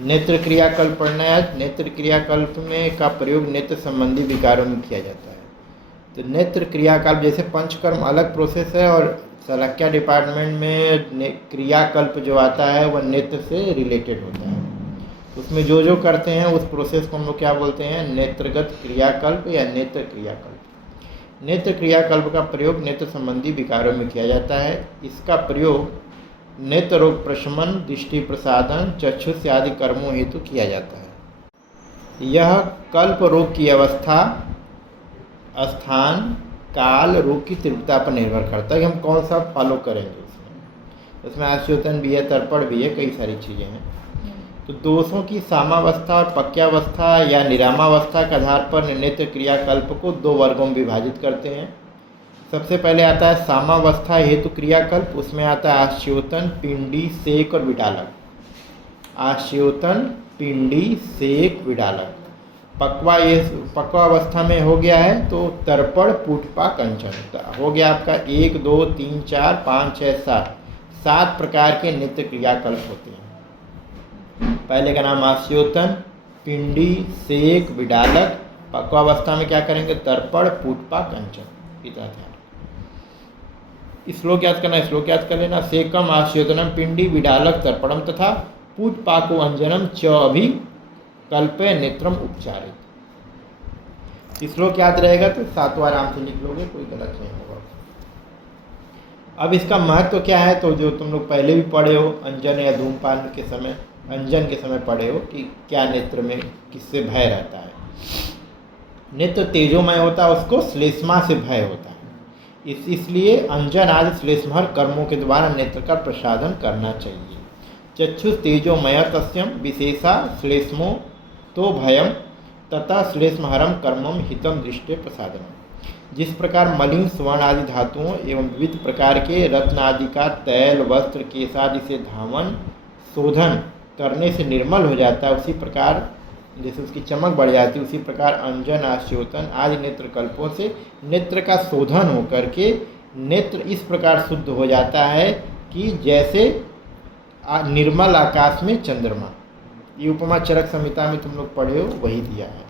नेत्र क्रियाकल्प पढ़ना है। नेत्र क्रियाकल्प में का प्रयोग नेत्र संबंधी विकारों में किया जाता है। तो नेत्र क्रियाकल्प जैसे पंचकर्म अलग प्रोसेस है और सलाक्या डिपार्टमेंट में क्रियाकल्प जो आता है वह नेत्र से रिलेटेड होता है। उसमें जो जो करते हैं उस प्रोसेस को हम लोग क्या बोलते हैं, नेत्रगत क्रियाकल्प या नेत्र क्रियाकल्प। नेत्र क्रियाकल्प का प्रयोग नेत्र संबंधी विकारों में किया जाता है। इसका प्रयोग नेत्र रोग प्रशमन, दृष्टि प्रसादन, चक्षुष आदि कर्मों हेतु किया जाता है। यह कल्प रोग की अवस्था, स्थान, काल, रोग की तीव्रता पर निर्भर करता है कि हम कौन सा फॉलो करेंगे। उसमें आश्योतन भी है, तर्पण भी है, कई सारी चीज़ें हैं। तो दोषों की सामावस्था और पक्यावस्था या निरामावस्था के आधार पर नेत्र क्रियाकल्प को दो वर्गों में विभाजित करते हैं। सबसे पहले आता है सामावस्था हेतु क्रियाकल्प। उसमें आता है आश्योतन, पिंडी, सेक और विडालक। आश्योतन, पिंडी, सेक, विडालक। पक्वावस्था में हो गया है तो तर्पण, पुटपा, कंचन हो गया आपका 1, 2, 3, 4, 5, 6, 7 7 प्रकार के नेत्र क्रियाकल्प होते हैं। पहले का नाम आश्योतन, पिंडी, सेक, विडालक। पक्वावस्था में क्या करेंगे, तर्पण, पुटपा, कंचन। इतना ध्यान। श्लोक याद करना, श्लोक याद कर लेना। सेकम आश्योतनम पिंडी विडालक तर्पणम तथा पुटपाको अंजनम च अभि कल्पे नेत्रम उपचारित। श्लोक याद रहेगा तो सातवां आराम से लिख लोगे, कोई गलत नहीं होगा। अब इसका महत्व क्या है, तो जो तुम लोग पहले भी पढ़े हो अंजन या धूमपान के समय, अंजन के समय पढ़े हो कि क्या नेत्र में किससे भय रहता है। नेत्र तेजोमय होता है, उसको श्लेष्मा से भय होता है। इसलिए अंजन आदि श्लेष्महर कर्मों के द्वारा नेत्र का प्रसादन करना चाहिए। चक्षुष तेजोमय तस्यम विशेषा श्लेष्मो तो भयम तथा श्लेष्महरम कर्मम हितम दृष्टि प्रसादनम। जिस प्रकार मलिन स्वर्ण आदि धातुओं एवं विविध प्रकार के रत्न आदि का तैल, वस्त्र, केश आदि से धावन शोधन करने से निर्मल हो जाता है, उसी प्रकार जैसे उसकी चमक बढ़ जाती है, उसी प्रकार अंजन, आश्योतन आदि नेत्र कल्पों से नेत्र का शोधन होकर के नेत्र इस प्रकार शुद्ध हो जाता है कि जैसे निर्मल आकाश में चंद्रमा। ये उपमा चरक संहिता में तुम लोग पढ़े हो, वही दिया है।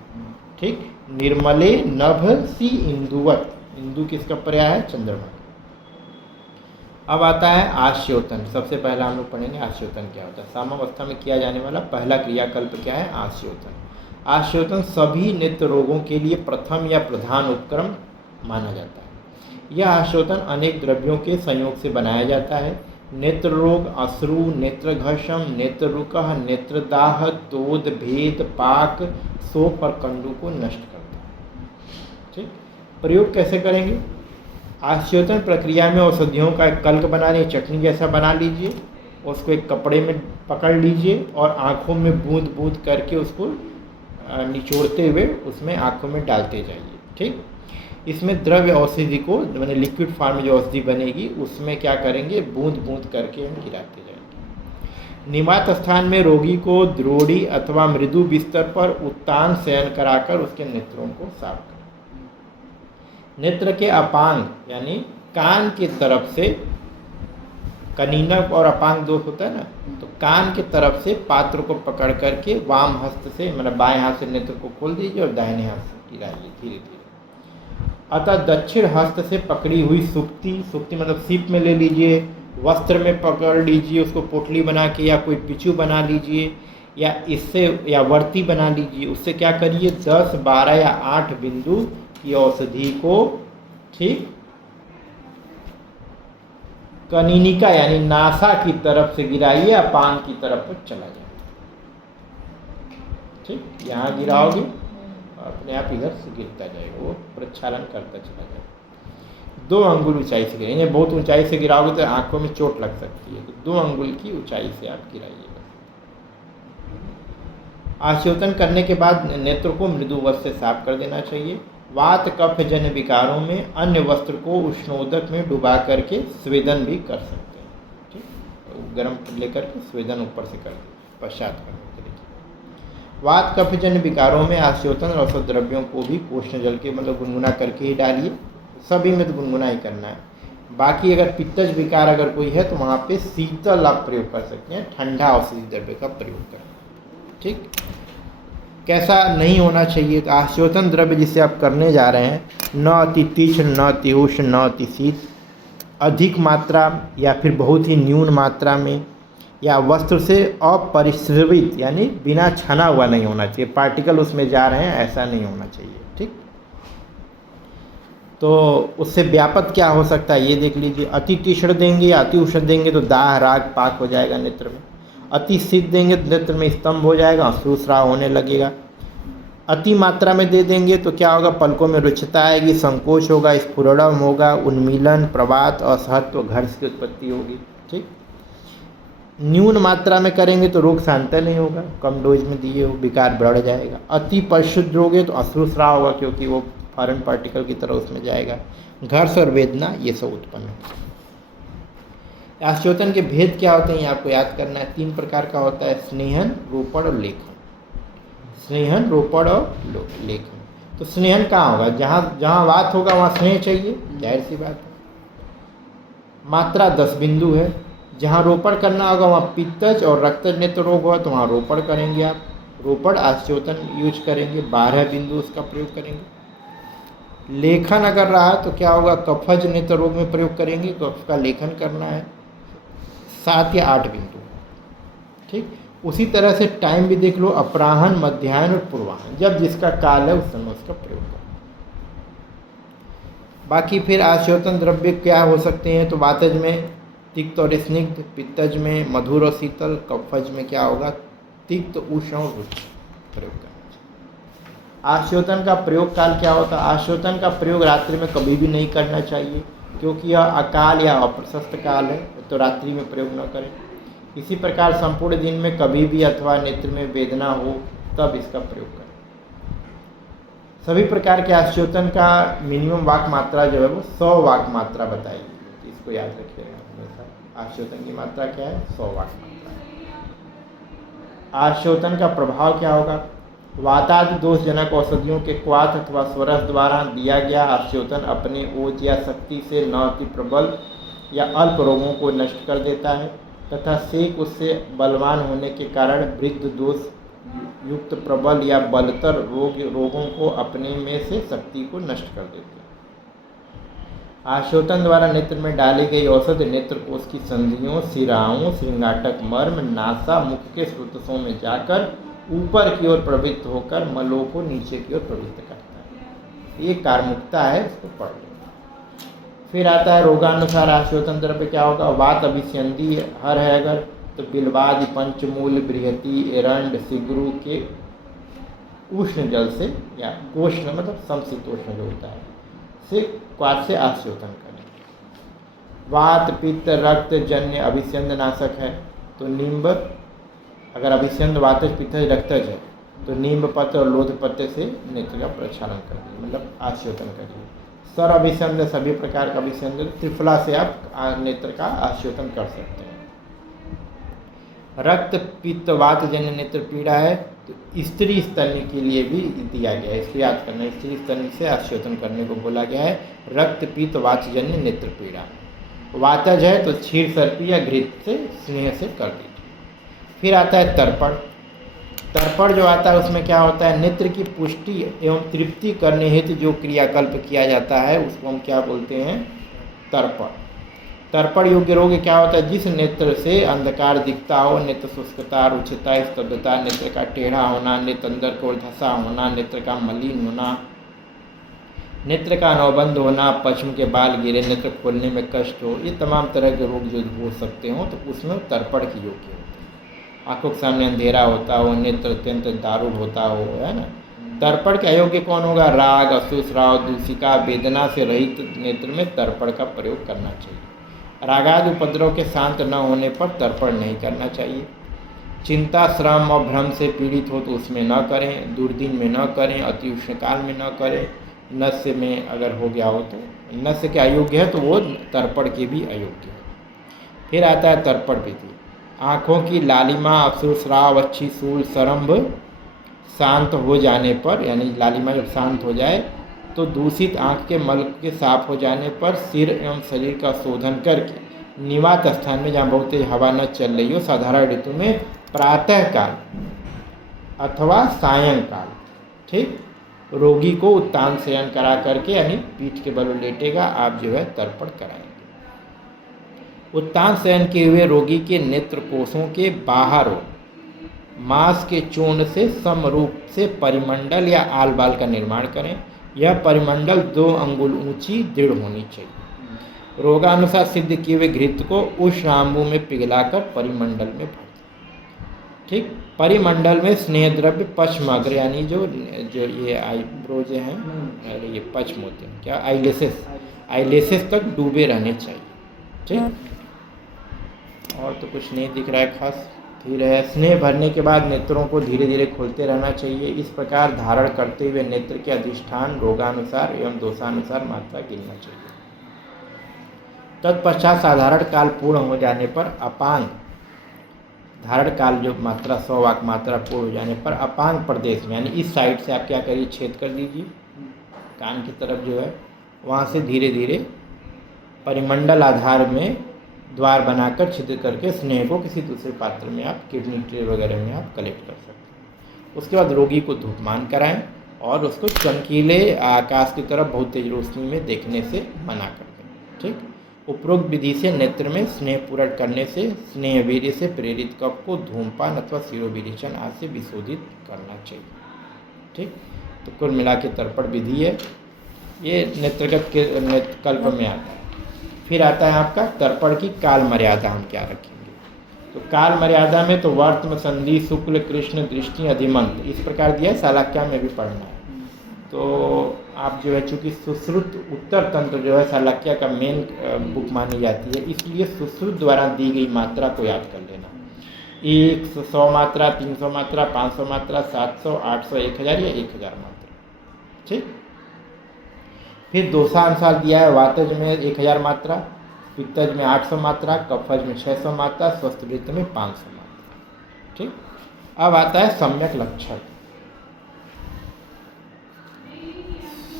ठीक, निर्मले नभ सी इंदुवत। इंदु किसका पर्याय है, चंद्रमा। अब आता है आश्योतन। सबसे पहला हम लोग पढ़ेंगे आश्योतन क्या होता है। सामावस्था में किया जाने वाला पहला क्रियाकल्प क्या है, आश्योतन। आश्योतन सभी नेत्र रोगों के लिए प्रथम या प्रधान उपक्रम माना जाता है। यह आश्योतन अनेक द्रव्यों के संयोग से बनाया जाता है। नेत्र रोग, अश्रु, नेत्र घर्षम, नेत्र रुकह, नेत्रदाह, तोद, भेद, पाक, शोक और कंडू को नष्ट करता है। ठीक, प्रयोग कैसे करेंगे। आश्योतन प्रक्रिया में औषधियों का एक कल्क बना लीजिए, चटनी जैसा बना लीजिए, उसको एक कपड़े में पकड़ लीजिए और आँखों में बूंद बूंद करके उसको निचोड़ते हुए उसमें आँखों में डालते जाइए। ठीक, इसमें द्रव्य औषधि को मैंने लिक्विड फॉर्म में जो औषधि बनेगी उसमें क्या करेंगे, बूंद बूंद करके हम गिराते जाएंगे। निवात स्थान में रोगी को द्रोड़ी अथवा मृदु बिस्तर पर उत्तान शयन कराकर उसके नेत्रों को साफ करें। नेत्र के अपांग यानी कान की तरफ से, कनीनक और अपांग दोष होता है ना, तो कान की तरफ से पात्र को पकड़ करके वाम हस्त से मतलब बाएं हाथ से नेत्र को खोल दीजिए और दाहिने हाथ से गिराइए धीरे धीरे। अतः दक्षिण हस्त से पकड़ी हुई सुक्ति, सुक्ति मतलब सीप में ले लीजिए, वस्त्र में पकड़ लीजिए, उसको पोटली बना के या कोई पिचू बना लीजिए या इससे या वर्ती बना लीजिए। उससे क्या करिए, 10, 12 या 8 बिंदु की औषधि को ठीक कनिनिका यानी नासा की तरफ से गिराइए, अपांग की तरफ चला जाए। ठीक, यहाँ गिराओगे अपने आप इधर से गिरता जाएगा, वो प्रक्षालन करता चला जाएगा। 2 अंगुल ऊंचाई से गिराइए, बहुत ऊंचाई से गिराओगे तो आंखों में चोट लग सकती है, तो 2 अंगुल की ऊंचाई से आप गिराइएगा। आश्योतन करने के बाद नेत्र को मृदु वस्त्र से साफ कर देना चाहिए। वात कफ जन्य विकारों में अन्य वस्त्र को उष्णोदक में डुबा करके स्वेदन भी कर सकते हैं। ठीक, गर्म लेकर के स्वेदन ऊपर से कर दें पश्चात करने के लिए। वात कफ जन्य विकारों में आश्योतन और औषध द्रव्यों को भी पोषण जल के मतलब गुनगुना करके ही डालिए। सभी में तो गुनगुना ही करना है। बाकी अगर पित्तज विकार अगर कोई है तो वहाँ पे शीतल आप प्रयोग कर सकते हैं, ठंडा औषधि द्रव्य का प्रयोग करें। ठीक। कैसा नहीं होना चाहिए? तो आश्वासन द्रव्य जिसे आप करने जा रहे हैं, न अति तीक्ष्ण, न अति उष्ण, न अति शीत, अधिक मात्रा या फिर बहुत ही न्यून मात्रा में, या वस्त्र से अपरिस्रवित यानी बिना छना हुआ नहीं होना चाहिए, पार्टिकल उसमें जा रहे हैं ऐसा नहीं होना चाहिए। ठीक। तो उससे व्यापक क्या हो सकता है ये देख लीजिए। अति तीक्ष्ण देंगे या अति उष्ण देंगे तो दाह राग पाक हो जाएगा नेत्र में। अति शीत देंगे तो नेत्र में स्तंभ हो जाएगा, अश्रुस्राव होने लगेगा। अति मात्रा में दे देंगे तो क्या होगा, पलकों में रुक्षता आएगी, संकोच होगा, स्फुरणम होगा, उन्मीलन, प्रवात, असहत्व, घर्ष की उत्पत्ति होगी। ठीक। न्यून मात्रा में करेंगे तो रोग शांता नहीं होगा, कम डोज में दिए हो विकार बढ़ जाएगा। अति परिशुद्ध दोगे तो अश्रुस्राव होगा क्योंकि वो फॉरेन पार्टिकल की तरह उसमें जाएगा, घर्ष और वेदना ये सब उत्पन्न होगा। आश्चोतन के भेद क्या होते हैं ये आपको याद करना है। 3 प्रकार का होता है, स्नेहन, रोपण और लेखन। स्नेहन, रोपण और लेखन। तो स्नेहन कहाँ होगा, जहाँ जहाँ वात होगा वहाँ स्नेह चाहिए, जाहिर सी बात है। मात्रा 10 बिंदु है। जहाँ रोपण करना होगा वहाँ पित्तज और रक्तज नेत्र रोग होगा तो वहाँ रोपण करेंगे आप, रोपण आश्चोतन यूज करेंगे, 12 बिंदु उसका प्रयोग करेंगे। लेखन अगर रहा तो क्या होगा, कफज नेत्र रोग में प्रयोग करेंगे, कफ का लेखन करना है, 7 या 8 बिंदु। ठीक। उसी तरह से टाइम भी देख लो, अपराह्न, मध्याह्न और पूर्वाह्न, जब जिसका काल है उस समय उसका प्रयोग करो। बाकी फिर आश्चोतन द्रव्य क्या हो सकते हैं, तो वातज में तिक्त और स्निग्ध, पित्तज में मधुर और शीतल, कफज में क्या होगा, तिक्त, उष्ण और रुच प्रयोग करना। आश्चोतन का प्रयोग काल क्या होता है, आश्चोतन का प्रयोग रात्रि में कभी भी नहीं करना चाहिए क्योंकि यह अकाल या अप्रशस्त काल है, तो रात्रि में प्रयोग न करें। इसी प्रकार संपूर्ण दिन में कभी भी अथवा नेत्र में वेदना हो तब इसका प्रयोग करें। सभी प्रकार के आश्चोतन का मिनिमम वाक मात्रा जो है वो 100 वाक मात्रा बताएगी, इसको याद रखिएगा हमेशा। आश्चोतन की मात्रा क्या है, 100 वाक मात्रा। आश्चोतन का प्रभाव क्या होगा, वातादि दोषजनक औषधियों के क्वाथ अथवा स्वरस द्वारा दिया गया आश्चोतन अपने ओज या शक्ति से न अति प्रबल या अल्प रोगों को नष्ट कर देता है तथा सेक उससे बलवान होने के कारण वृद्ध दोष युक्त प्रबल या बलतर रोगों को अपने में से शक्ति को नष्ट कर देते हैं। आश्चोतन द्वारा नेत्र में डाली गई औषध नेत्र कोष की संधियों, सिराओं, श्रृंगाटक मर्म, नासा, मुख के स्रोतसों में जाकर ऊपर की ओर प्रवृत्त होकर मलों को नीचे की ओर प्रवृत्त करता है। ये कारमुक्ता है, इसको पढ़ लो। फिर आता है रोगानुसार आश्चोतन द्रव्य क्या होगा, वात अभिसंधि हर है अगर तो बिलवादि, पंचमूल, बृहति, एरंड, सिगरू के उष्ण जल से या गोष्ण मतलब समशीतोष्ण जो होता है से क्वाथ से आश्चोतन करें। वात, पित्त, रक्त जन्य अभिसंध नाशक है तो नींब, अगर अभिसंध वातज पित्तज रक्तज है तो नींब पत्र और लोध पत्र से नेत्र का प्रक्षालन कर दिए, मतलब आश्चोतन करिए। सर अभिसंध, सभी प्रकार का अभिसंध, त्रिफला से आप नेत्र का आश्चोतन कर सकते हैं। रक्त पित्त वात जन्य नेत्र पीड़ा है तो स्त्री स्तन्य के लिए भी दिया गया है, इसको याद करना। स्त्री स्तन्य से आश्चोतन करने को बोला गया है। रक्त पित्त वात जन्य नेत्र पीड़ा, वातज है तो क्षीर सर्पी या घृत से स्नेह से कर दीजिए। फिर आता है तर्पण। तर्पण जो आता है उसमें क्या होता है, नेत्र की पुष्टि एवं तृप्ति करने हेतु जो क्रियाकल्प किया जाता है उसको हम क्या बोलते हैं, तर्पण। तर्पण योग्य रोग क्या होता है, जिस नेत्र से अंधकार दिखता हो, नेत्र शुष्कता, रुचिता, स्तब्धता, नेत्र का टेढ़ा होना, नेत्र अंदर की ओर धंसा होना, नेत्र का मलिन होना, नेत्र का अनौबंध होना, पश्चिम के बाल गिरे, नेत्र खोलने में कष्ट हो, ये तमाम तरह के रोग जो हो सकते हो तो उसमें तर्पण की योग्य होते हैं। आंखों के सामने अंधेरा होता हो, नेत्र अत्यंत दारुण होता हो, है ना। तर्पण के अयोग्य कौन होगा, राग, अश्रुस्राव, दूषिका, वेदना से रहित नेत्र में तर्पण का प्रयोग करना चाहिए। रागादि उपद्रव के शांत न होने पर तर्पण नहीं करना चाहिए। चिंता, श्रम और भ्रम से पीड़ित हो तो उसमें न करें, दुर्दिन में न करें, अति उष्ण काल में न करें, नस्य में अगर हो गया हो तो, नस्य के अयोग्य है तो वो तर्पण के भी अयोग्य है। फिर आता है तर्पण विधि। आँखों की लालिमा, अश्रुस्राव, अच्छी सूल, सरंभ शांत हो जाने पर, यानी लालिमा जब शांत हो जाए तो दूषित आँख के मल के साफ हो जाने पर सिर एवं शरीर का शोधन करके निवात स्थान में जहाँ बहुत तेज हवा न चल रही हो, साधारण ऋतु में प्रातःकाल अथवा सायंकाल। ठीक, रोगी को उत्तान शयन करा करके यानी पीठ के बल लेटेगा, आप जो है तर्पण कराएंगे। उत्तान शयन किए हुए रोगी के नेत्र कोषों के बाहर मांस के चूर्ण से समरूप से परिमंडल या आलबाल का निर्माण करें। यह परिमंडल 2 अंगुल ऊंची दृढ़ होनी चाहिए। रोगानुसार सिद्ध किए हुए घृत को उस रामबू में पिघलाकर परिमंडल में भर। ठीक, परिमंडल में स्नेह द्रव्य पश्म अग्र यानी जो ये आईब्रोज हैं, ये पश्म होते हैं क्या, आईलेसेस तक डूबे रहने चाहिए। ठीक, और तो कुछ नहीं दिख रहा है खास। फिर है स्नेह भरने के बाद नेत्रों को धीरे धीरे खोलते रहना चाहिए। इस प्रकार धारण करते हुए नेत्र के अधिष्ठान रोगानुसार एवं दोषानुसार मात्रा गिनना चाहिए। तत्पश्चात साधारण काल पूर्ण हो जाने पर अपांग धारण काल जो मात्रा 100 वाक मात्रा पूर्ण हो जाने पर अपांग प्रदेश में यानी इस साइड से आप क्या करिए, छेद कर दीजिए कान की तरफ जो है, वहाँ से धीरे धीरे परिमंडल आधार में द्वार बनाकर छिद्र करके स्नेह को किसी दूसरे पात्र में आप किडनी ट्रे वगैरह में आप कलेक्ट कर सकते हैं। उसके बाद रोगी को धूपमान कराएं और उसको चमकीले आकाश की तरफ बहुत तेज रोशनी में देखने से मना कर दें। ठीक, उपरोक्त विधि से नेत्र में स्नेह पूरण करने से स्नेह वीर्य से प्रेरित कफ को धूमपान अथवा शिरोविरेचन आदि से विशोधित करना चाहिए। ठीक, तो कुल मिला के तर्पण विधि है, ये नेत्रगत के कल्प में आता है। फिर आता है आपका तर्पण की काल मर्यादा, हम क्या रखेंगे। तो काल मर्यादा में तो वर्तम संधि शुक्ल कृष्ण दृष्टि अधिमंत इस प्रकार दिया है, सालाक्या में भी पढ़ना है। तो आप जो है चूँकि सुश्रुत उत्तर तंत्र जो है सालाक्या का मेन बुक मानी जाती है, इसलिए सुश्रुत द्वारा दी गई मात्रा को याद कर लेना। 100 मात्रा, 300 मात्रा, 500 मात्रा, 700, 800, 1000 या 1000 मात्रा। ठीक, फिर दोषानुसार दिया है वातज में 1000 मात्रा, पित्तज में 800 मात्रा, कफज में 600 मात्रा, स्वस्थ वृत्त में 500 मात्रा। ठीक, अब आता है सम्यक लक्षण।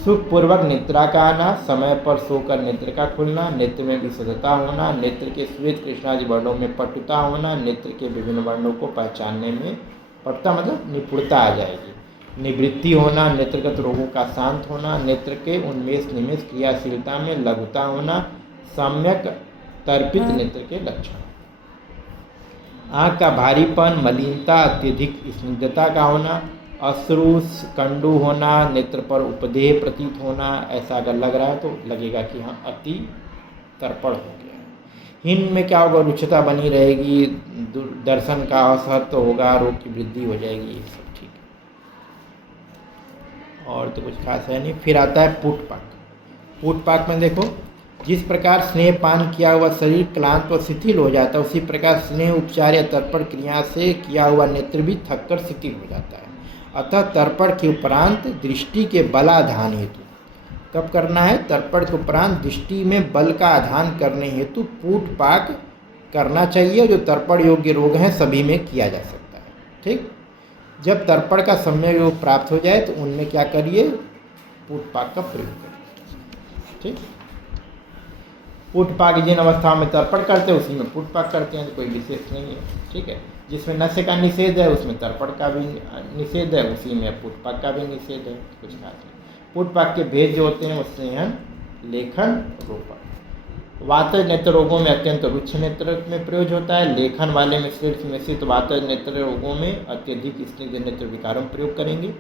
सुखपूर्वक निद्रा का आना, समय पर सोकर नेत्र का खुलना, नेत्र में विशुद्धता होना, नेत्र के श्वेत कृष्णादि वर्णों में पटुता होना, नेत्र के विभिन्न वर्णों को पहचानने में पटुता मतलब निपुणता आ जाएगी, निवृत्ति होना, नेत्रगत रोगों का शांत होना, नेत्र के उन्मेष निमेष क्रियाशीलता में लघुता होना, सम्यक तर्पित नेत्र के लक्षण। आँख का भारीपन, मलिनता, अत्यधिक स्निग्धता का होना, अश्रु कंडू होना, नेत्र पर उपदेह प्रतीत होना, ऐसा अगर लग रहा है तो लगेगा कि हाँ अति तर्पण हो गया। हिन में क्या होगा, रुचिता बनी रहेगी, दर्शन का असहत्व होगा, रोग की वृद्धि हो जाएगी, ये सब ठीक है और तो कुछ खास है नहीं। फिर आता है पुटपाक। पुटपाक में देखो, जिस प्रकार स्नेह पान किया हुआ शरीर क्लांत व शिथिल हो जाता है, उसी प्रकार स्नेह उपचार या तर्पण क्रिया से किया हुआ नेत्र भी थककर शिथिल हो जाता है। अतः तर्पण के उपरांत दृष्टि के बलाधान हेतु कब करना है, तर्पण के उपरांत दृष्टि में बल का आधान करने हेतु पुटपाक करना चाहिए। जो तर्पण योग्य रोग हैं सभी में किया जा सकता है। ठीक, जब तर्पण का सम्यक योग प्राप्त हो जाए तो उनमें क्या करिए, पुटपाक का प्रयोग करिए। ठीक, पुटपाक जिन अवस्थाओं में तर्पण करते हैं उसी में पुटपाक करते हैं, तो कोई विशेष नहीं है। ठीक है, जिसमें नशे का निषेध है उसमें तर्पण का भी निषेध है, उसी में पुटपाक का भी निषेध है, कुछ खास नहीं। पुटपाक के भेद जो होते हैं उससे हैं लेखन, रोपण। वातज नेत्र रोगों में अत्यंत रुक्ष नेत्र में प्रयोग होता है। लेखन वाले में सिर्फ निश्चित वातज नेत्र रोगों में अत्यधिक स्निग्ध नेत्र विकारों में प्रयोग करेंगे।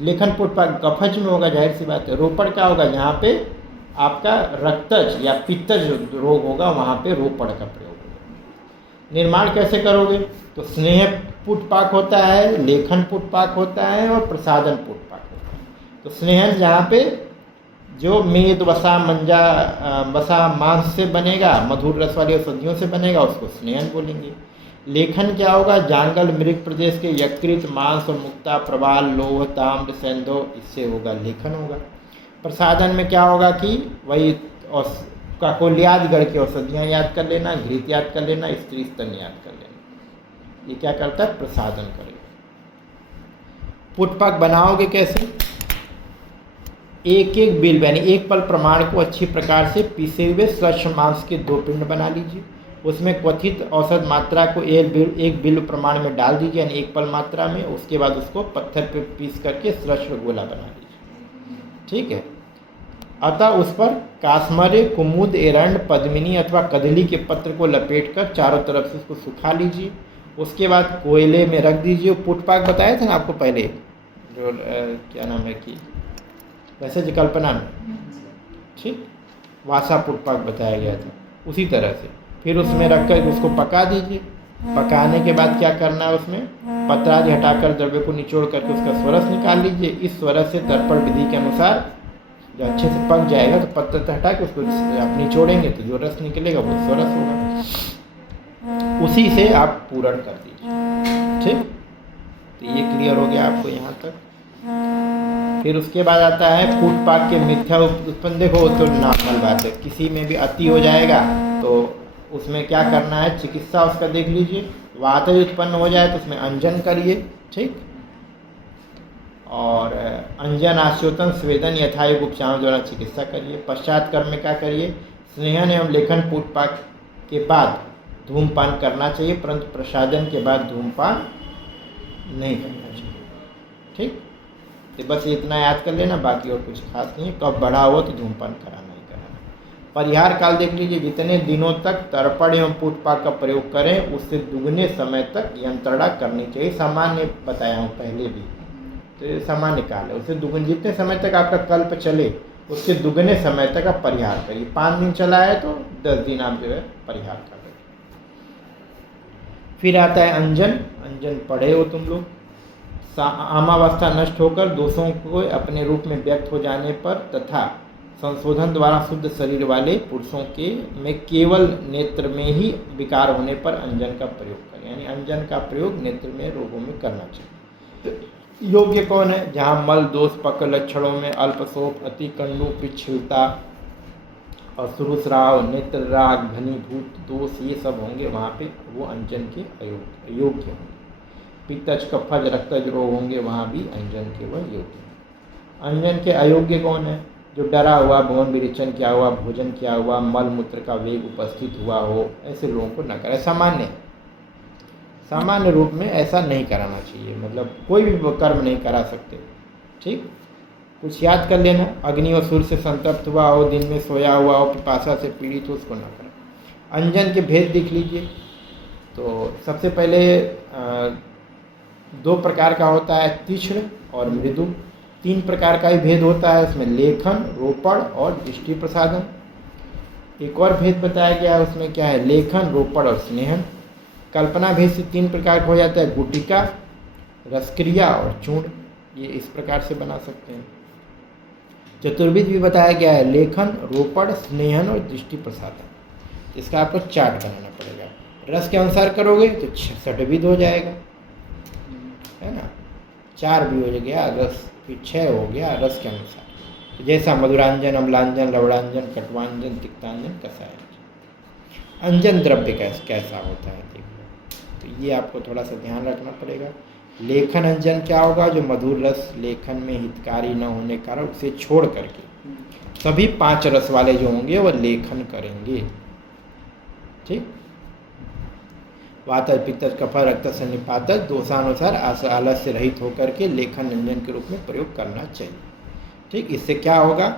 लेखन पुटपाक कफज में होगा, जाहिर सी बात है। रोपण क्या होगा, जहाँ पे आपका रक्तज या पित्तज रोग होगा वहाँ पे रोपण का प्रयोग होगा। निर्माण कैसे करोगे, तो स्नेह पुटपाक होता है, लेखन पुटपाक होता है और प्रसादन पुटपाक होता है। तो स्नेहन जहाँ पे जो मेद वसा मंजा वसा मांस से बनेगा, मधुर रस वाली औषधियों से बनेगा, उसको स्नेहन बोलेंगे। लेखन क्या होगा, जांगल मृग प्रदेश के यकृत मांस और मुक्ता प्रवाल लोह ताम्र सेंधो, इससे होगा लेखन होगा। प्रसादन में क्या होगा कि वही काकोल्यादगढ़ की औषधियाँ याद कर लेना, घृत याद कर लेना, स्त्री स्तन याद कर लेना। ये क्या करता है, प्रसादन करेगा। पुटपाक बनाओगे कैसे, एक एक बिल यानी एक पल प्रमाण को अच्छी प्रकार से पीसे हुए स्वच्छ मांस के 2 पिंड बना लीजिए। उसमें क्वथित औसत मात्रा को एक बिल्व प्रमाण में डाल दीजिए, यानी 1 पल मात्रा में। उसके बाद उसको पत्थर पे पीस करके स्लश गोला बना लीजिए, ठीक है। अतः उस पर कास्मरे, कुमुद, एरंड, पद्मिनी अथवा कदली के पत्र को लपेटकर चारों तरफ से उसको सुखा लीजिए। उसके बाद कोयले में रख दीजिए। पुटपाक बताया था ना आपको पहले, जो क्या नाम है कि वैसे जो कल्पना में, ठीक, वासा पुटपाक बताया गया था, उसी तरह से फिर उसमें रखकर उसको पका दीजिए। पकाने के बाद क्या करना है, उसमें पत्रादि हटाकर द्रव्य को निचोड़ करके उसका स्वरस निकाल लीजिए। इस स्वरस से दर्पण विधि के अनुसार जब अच्छे से पक जाएगा तो पत्र हटा के उसको आप निचोड़ेंगे तो जो रस निकलेगा वो स्वरस होगा। उसी से आप पूरण कर दीजिए, ठीक। तो ये क्लियर हो गया आपको यहाँ तक। फिर उसके बाद आता है पुटपाक के मिथ्या उत्पन्न। देखो तो नॉर्मल बात है, किसी में भी अति हो जाएगा तो उसमें क्या करना है, चिकित्सा उसका देख लीजिए। वातज उत्पन्न हो जाए तो उसमें अंजन करिए, ठीक। और अंजन, आश्योतन, स्वेदन यथायोग उपचारों द्वारा चिकित्सा करिए। पश्चात कर्म में क्या करिए, स्नेहन एवं लेखन पुटपाक के बाद धूमपान करना चाहिए, परंतु प्रसादन के बाद धूमपान नहीं करना चाहिए, ठीक। तो बस इतना याद कर लेना, बाकी और कुछ खास नहीं। कब बढ़ा हो तो धूमपान कराना ही कराना। परिहार काल देख लीजिए, जितने दिनों तक तर्पण एवं पुटपाक का प्रयोग करें उससे दुगने समय तक यंत्रणा करनी चाहिए। सामान्य बताया हूँ पहले भी, तो ये सामान्य काल है। उससे दुगने, जितने समय तक आपका कल्प चले उससे दुगने समय तक आप परिहार करिए। 5 दिन चला है तो 10 दिन आप जो है परिहार कर रहे। फिर आता है अंजन। अंजन पढ़े हो तुम लोग। आमावस्था नष्ट होकर दोषों को अपने रूप में व्यक्त हो जाने पर तथा संशोधन द्वारा शुद्ध शरीर वाले पुरुषों के में केवल नेत्र में ही विकार होने पर अंजन का प्रयोग करें, यानी अंजन का प्रयोग नेत्र में रोगों में करना चाहिए। योग्य कौन है, जहाँ मल दोष पक्क लक्षणों में अल्पशोप, अति कंडू, पिछलता और सुरुस्राव, नेत्र राग, घनीभूत दोष ये सब होंगे, वहाँ पे वो अंजन के अयोग्य होंगे। पित्तज, कफज, रक्तज रोग होंगे, वहाँ भी अंजन के वह योग्य है। अंजन के अयोग्य कौन है, जो डरा हुआ, भवन विरेचन किया हुआ, भोजन किया हुआ, मल मूत्र का वेग उपस्थित हुआ हो, ऐसे लोगों को न करे। सामान्य रूप में ऐसा नहीं कराना चाहिए, मतलब कोई भी कर्म नहीं करा सकते, ठीक। कुछ याद कर लेना, अग्नि और सूर्य से संतप्त हुआ हो, दिन में सोया हुआ हो, पिपासा से पीड़ित हो, उसको न करें। अंजन के भेद देख लीजिए। तो सबसे पहले 2 प्रकार का होता है, तीक्ष्ण और मृदु। 3 प्रकार का ही भेद होता है उसमें, लेखन, रोपण और दृष्टि प्रसादन। एक और भेद बताया गया है उसमें, क्या है, लेखन, रोपण और स्नेहन। कल्पना भेद से 3 प्रकार का हो जाता है, गुटिका, रसक्रिया और चूर्ण। ये इस प्रकार से बना सकते हैं। चतुर्विध भी बताया गया है, लेखन, रोपण, स्नेहन और दृष्टि प्रसादन। इसका आपको चार्ट बनाना पड़ेगा। रस के अनुसार करोगे तो 6 हो जाएगा, है ना। 4 भी हो गया रस, फिर 6 हो गया रस के अनुसार। तो जैसा मधुरांजन, अम्लांजन, लवणांजन, कटवांजन, तिक्तांजन, कसायांजन। अंजन द्रव्य कैसा होता है देखो, तो ये आपको थोड़ा सा ध्यान रखना पड़ेगा। लेखन अंजन क्या होगा, जो मधुर रस लेखन में हितकारी न होने कारण उसे छोड़ करके सभी 5 रस वाले जो होंगे वो लेखन करेंगे, ठीक। वातज, पित्तज, कफ, रक्त से निपातज दोषानुसार आलस से रहित होकर के लेखन अंजन के रूप में प्रयोग करना चाहिए, ठीक। इससे क्या होगा,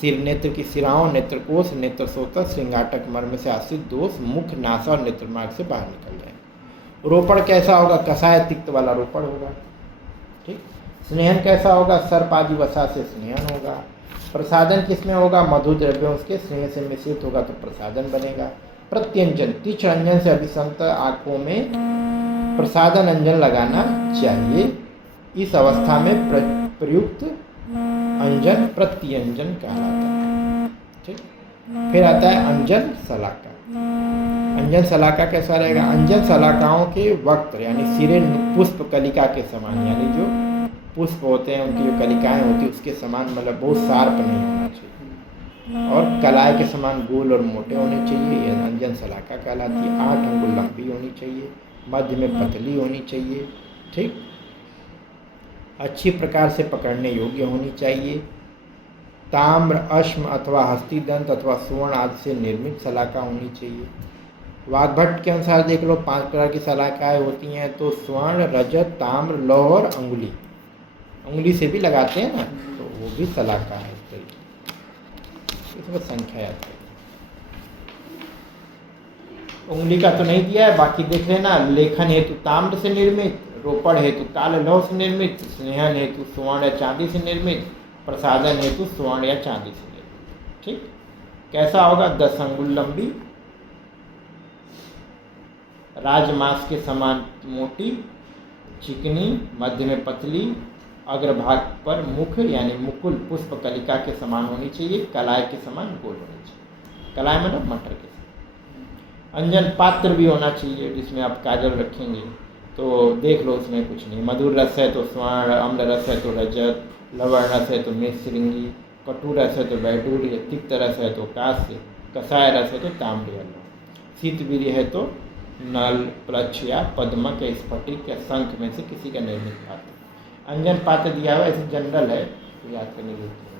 सिर नेत्र की सिराओं, नेत्रकोश, नेत्रसोतक, श्रृंगाटक मर्म से आश्रित दोष मुख, नासा और नेत्रमार्ग से बाहर निकल जाए। रोपण कैसा होगा, कसाय तिक्त वाला रोपण होगा, ठीक। स्नेहन कैसा होगा, सर्प आदि वसा से स्नेहन होगा। प्रसादन किसमें होगा, मधु द्रव्यों उसके स्नेह से मिश्रित होगा तो प्रसादन बनेगा। प्रत्यंजन, तीक्ष्ण अंजन से अभिसंत आँखों में प्रसादन अंजन लगाना चाहिए। इस अवस्था में प्रयुक्त अंजन प्रत्यंजन कहलाता है, ठीक। फिर आता है अंजन सलाका। अंजन सलाका कैसा रहेगा, अंजन सलाकाओं के वक्त यानी सिरे पुष्प कलिका के समान, यानी जो पुष्प होते हैं उनकी जो कलिकाएं होती है उसके समान, मतलब बहुत शार्प नहीं होना चाहिए और कलाई के समान गोल और मोटे होने चाहिए। यह अंजन सलाका कहलाती है। 8 अंगुल लंबी होनी चाहिए, मध्य में पतली होनी चाहिए, ठीक। अच्छी प्रकार से पकड़ने योग्य होनी चाहिए। ताम्र, अश्म अथवा हस्तिदंत अथवा स्वर्ण आदि से निर्मित सलाका होनी चाहिए। वाग्भट के अनुसार देख लो 5 प्रकार की शलाकाएँ होती हैं, तो स्वर्ण, रजत, ताम्र, लौह और अंगुली। अंगुली से भी लगाते हैं ना, तो वो भी शलाका है। इसमें संख्या याद करो। उंगली का तो नहीं दिया है, बाकी देख लेना। लेखन हेतु ताम्र से निर्मित, रोपण हेतु काल लौह से निर्मित, स्नेहन हेतु स्वर्ण या चांदी से निर्मित, प्रसादन हेतु स्वर्ण या चांदी से निर्मित। ठीक, कैसा होगा? 10 अंगुल लंबी, राजमांस के समान मोटी, चिकनी, मध्य में पतली, अग्रभाग पर मुख यानी मुकुल पुष्प कलिका के समान होनी चाहिए, कलाई के समान गोल होनी चाहिए। कलाई मतलब मटर के समान। अंजन पात्र भी होना चाहिए जिसमें आप काजल रखेंगे। तो देख लो, उसमें कुछ नहीं। मधुर रस है तो स्वर्ण, अम्ल रस है तो रजत, लवण रस है तो मृत्सृंगी, कटु रस है तो वैडूर्य, तिक्त रस है तो कांस्य, कषाय रस है तो ताम्र या लौह, शीतवीर्य है तो नल, प्लक्ष या पद्मक या स्फटिक या शंख में से किसी का निर्मित पात्र। अंजन पात्र दिया हुआ ऐसे जनरल है, तो याद करने की जरूरत नहीं।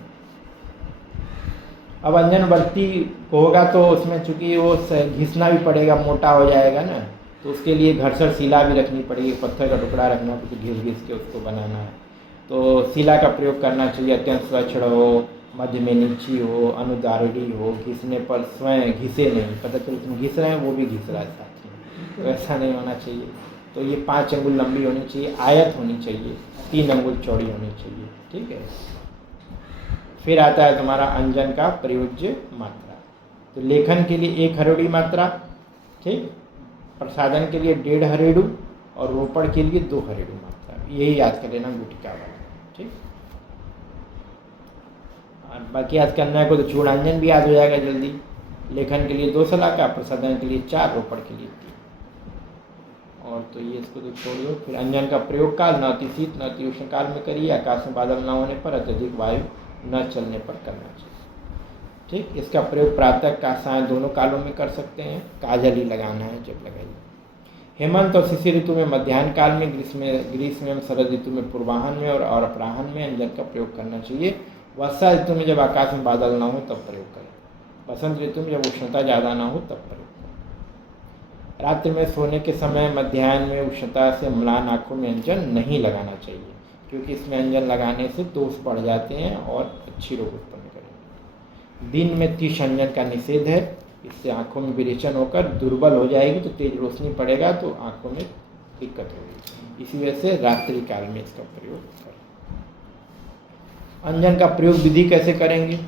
अब अंजन वर्ती होगा तो उसमें चूंकि वो घिसना भी पड़ेगा, मोटा हो जाएगा ना, तो उसके लिए घर्षण शिला भी रखनी पड़ेगी, पत्थर का टुकड़ा रखना, तो घिस घिस के उसको बनाना है। तो शिला का प्रयोग करना चाहिए, अत्यंत स्वच्छ हो, मध्य में नीची हो, अनुदारणी हो, घिसने पर स्वयं घिसे नहीं, पता चले तुम घिस रहे हैं वो भी घिस रहा है साथ में, तो ऐसा नहीं होना चाहिए। तो ये 5 अंगुल लंबी होनी चाहिए, आयत होनी चाहिए, 3 अंगुल चौड़ी होनी चाहिए। ठीक है। फिर आता है तुम्हारा अंजन का प्रयोज्य मात्रा। तो लेखन के लिए 1 हरेड़ी मात्रा, ठीक, प्रसादन के लिए 1.5 हरेड़ू और रोपण के लिए 2 हरेड़ू मात्रा। यही याद कर लेना गुटिका वाला। ठीक, और बाकी याद करना है को तो चूड़ांजन भी याद हो जाएगा जल्दी। लेखन के लिए 2 शलाका, प्रसादन के लिए 4, रोपण के लिए 3। और तो ये इसको तो छोड़ दो। फिर अंजन का प्रयोग काल न अति शीत न अति उष्ण काल में करिए, आकाश में बादल न होने पर, अत्यधिक वायु न चलने पर करना चाहिए। ठीक, इसका प्रयोग प्रातः का साय दोनों कालों में कर सकते हैं। काजल ही लगाना है जब लगाइए। हेमंत और शिशिर ऋतु में मध्याह्न काल में, ग्रीष्म एवं शरद ऋतु में पूर्वाह्न में और अपराह्न में अंजन का प्रयोग करना चाहिए। वर्षा ऋतु में जब आकाश में बादल न हो तब प्रयोग करें। बसंत ऋतु में जब उष्णता ज़्यादा ना हो तब प्रयोग करें। रात्रि में सोने के समय मध्याह्न में उष्णता से म्लान आँखों में अंजन नहीं लगाना चाहिए, क्योंकि इसमें अंजन लगाने से दोष बढ़ जाते हैं और अच्छी रोग उत्पन्न करेंगे। दिन में 30 अंजन का निषेध है, इससे आँखों में विरेचन होकर दुर्बल हो जाएगी, तो तेज रोशनी पड़ेगा तो आँखों में दिक्कत होगी। इसी वजह से रात्रि काल में इसका प्रयोग करें। अंजन का प्रयोग विधि कैसे करेंगे?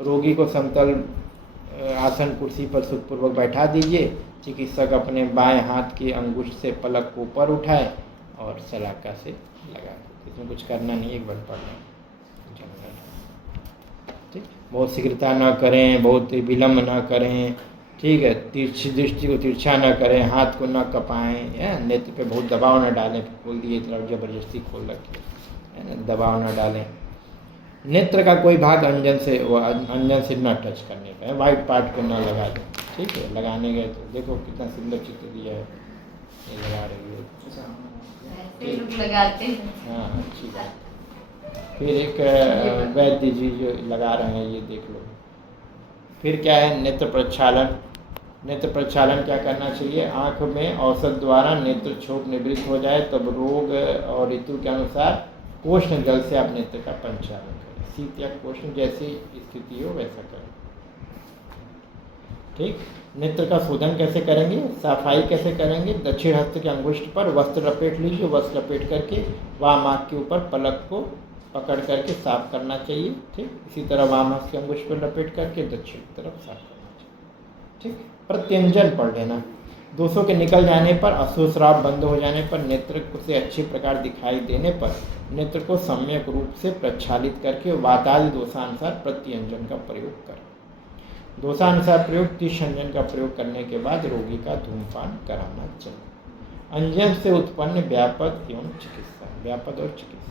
रोगी को समतल आसन कुर्सी पर सुखपूर्वक बैठा दीजिए। चिकित्सक अपने बाएं हाथ की अंगुष्ठ से पलक को ऊपर उठाए और शलाका से लगा दे। इसमें कुछ करना नहीं, एक बार पढ़ना। ठीक, बहुत शीघ्रता न करें, बहुत विलम्ब न करें। ठीक है, तिरछी दृष्टि को तिरछा न करें, हाथ को न कपाएं, नेत्र पे बहुत दबाव न डालें। खोल दिए इतना जबरदस्ती खोल रखे, है ना, दबाव न डालें। नेत्र का कोई भाग अंजन से न टच करने का है, वाइट पार्ट को न लगा दें। ठीक है, लगाने गए तो देखो कितना सुंदर चित्र दिया है, ये लगा रही है, लगाते हैं। हाँ अच्छी बात। फिर एक वैद्य जी जो लगा रहे हैं, ये देख लो। फिर क्या है? नेत्र प्रक्षालन। नेत्र प्रक्षालन क्या करना चाहिए? आँख में औषध द्वारा नेत्र छोप निवृत्त हो जाए तब रोग और ऋतु के अनुसार कोष्ण जल से आप नेत्र का प्रक्षालन करें। शीत या कोष्ण जैसी स्थिति हो वैसा करें। ठीक, नेत्र का शोधन कैसे करेंगे, सफाई कैसे करेंगे? दक्षिण हस्त के अंगुष्ठ पर वस्त्र लपेट लीजिए। वस्त्र लपेट करके वाम आँख के ऊपर पलक को पकड़ करके साफ करना चाहिए। ठीक, इसी तरह वाम हस्त के अंगुष्ठ पर लपेट करके दक्षिण की तरफ साफ करना चाहिए। ठीक, प्रत्यंजन पढ़ लेना। दोषों के निकल जाने पर, अश्रुस्राव बंद हो जाने पर, नेत्र से अच्छी प्रकार दिखाई देने पर नेत्र को सम्यक रूप से प्रक्षालित करके वातादि दोषानुसार प्रत्यंजन का प्रयोग करें। दोषानुसार प्रयोग 30 अंजन का प्रयोग करने के बाद रोगी का धूमपान कराना चाहिए। अंजन से उत्पन्न व्यापद एवं चिकित्सा। व्यापद और चिकित्सा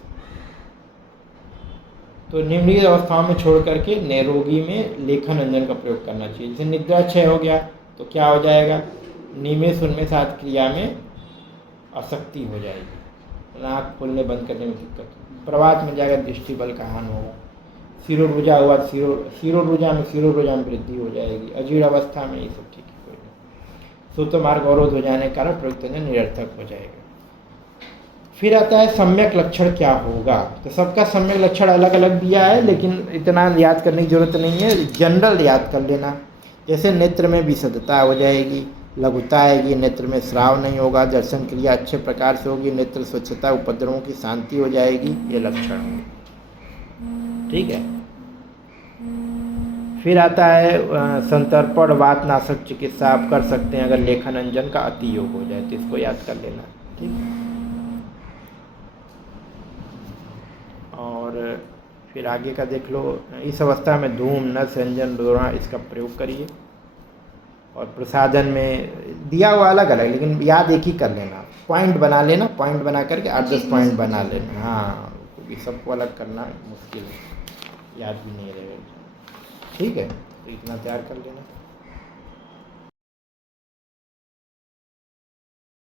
तो निम्नलिखित अवस्थाओं में छोड़ करके रोगी में लेखन अंजन का प्रयोग करना चाहिए। जैसे निद्रा क्षय हो गया तो क्या हो जाएगा? निमेष उन्मेष आदि क्रिया में आसक्ति हो जाएगी, आँख खोलने बंद करने में दिक्कत हो। प्रवात में जाएगा, दृष्टि बल का हानि होगा। शिरोरुजा हुआ, शिरोरुजा में वृद्धि हो जाएगी। अजीर्ण अवस्था में ये सब ठीक है। श्रुत मार्ग अवरोध हो जाने के कारण प्रयुक्त अंजन निरर्थक हो जाएगा। फिर आता है सम्यक लक्षण क्या होगा। तो सबका सम्यक लक्षण अलग अलग दिया है, लेकिन इतना याद करने की जरूरत नहीं है, जनरल याद कर लेना। जैसे नेत्र में विशुद्धता हो जाएगी, लघुता आएगी, नेत्र में स्राव नहीं होगा, दर्शन क्रिया अच्छे प्रकार से होगी, नेत्र स्वच्छता, उपद्रवों की शांति हो जाएगी, ये लक्षण होंगे। ठीक है। फिर आता है संतर्पण वात नाशक चिकित्सा आप कर सकते हैं अगर लेखन अंजन का अति योग हो जाए, तो इसको याद कर लेना। ठीक है। और फिर आगे का देख लो, इस अवस्था में धूम नस अंजन दोहरा इसका प्रयोग करिए। और प्रसादन में दिया हुआ अलग अलग, लेकिन याद एक ही कर लेना, पॉइंट बना लेना, पॉइंट बना करके 8-10 पॉइंट बना लेना। हाँ, क्योंकि सबको अलग करना मुश्किल है, याद भी नहीं रहेगा। ठीक है, तो इतना तैयार कर लेना।